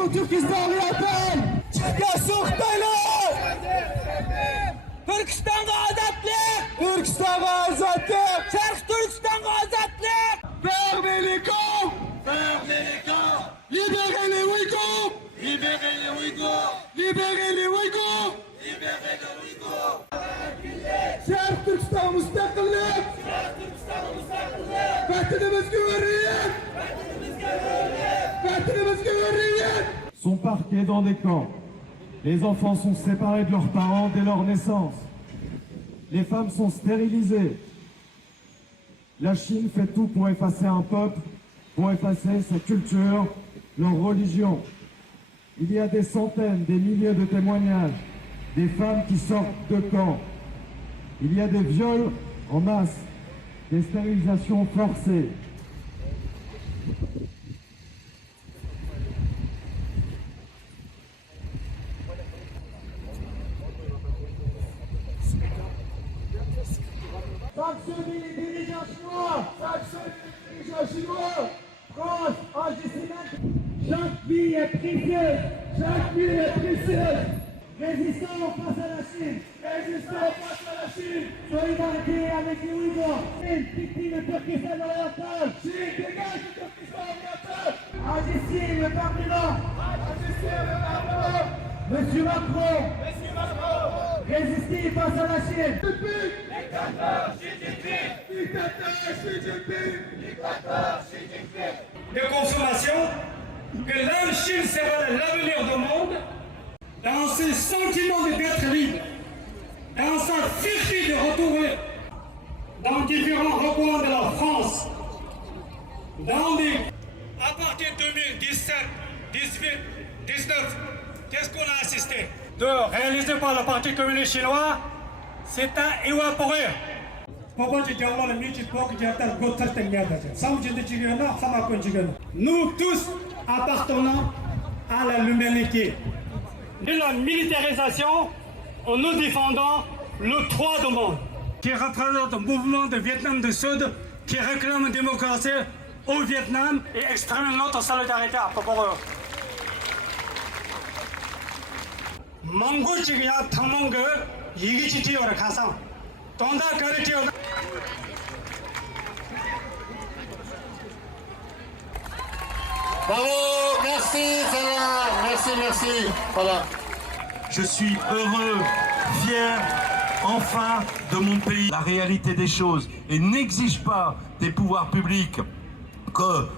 au Turkistan oriental. Çıkasın Taylan. Türkistan'a azatlık. Türkistan'a azatlık. Şark Türkistan'a azatlık. Fermez les camps. Fermez les camps. Libérez les Ouïghours. Libérez les Ouïghours. Libérez les Ouïghours. Libérez les Ouïghours. Şark Türkistan müstakillik. Şark Türkistan müstakillik. Vatanımız güvenlik. Vatanımız güvenlik. Sont parqués dans des camps. Les enfants sont séparés de leurs parents dès leur naissance. Les femmes sont stérilisées. La Chine fait tout pour effacer un peuple, pour effacer sa culture, leur religion. Il y a des centaines, des milliers de témoignages, des femmes qui sortent de camps. Il y a des viols en masse, des stérilisations forcées. Sanctionner les dirigeants chinois. Sanctionner les dirigeants chinois. France, antisémite. Chaque vie est précieuse. Chaque vie est précieuse. Résistons face à la Chine. Résistons face à la Chine. Solidarité avec les Ouïghours. Chine, quitte le Turkestan oriental. Chine, dégage le Turkestan oriental. Agissez le Parlement. Agissez le Parlement. Monsieur Macron. Monsieur Macron. Résistez face à la Chine. Dictateur Xi Jinping. Dictateur Xi Jinping. Dictateur Xi Jinping. De consommation, que la Chine sera l'avenir du monde, dans ses sentiments d'être libre, dans sa fierté de retrouver dans différents recoins de la France, à partir de 2017, 18, 19, qu'est-ce qu'on a assisté? De réalisé par le Parti communiste chinois, c'est à évaporer. Nous tous appartenons à l'humanité. De la militarisation, nous défendons le droit du monde, qui représente le mouvement de Vietnam du Sud, qui réclame la démocratie au Vietnam et exprime notre solidarité à propos d'eux. Mongolchigya Tamong Yigichi or Kasam. Tonda Kariti. Bravo, merci Sarah, merci. Voilà. Je suis heureux, fier, enfin, de mon pays. La réalité des choses et n'exige pas des pouvoirs publics que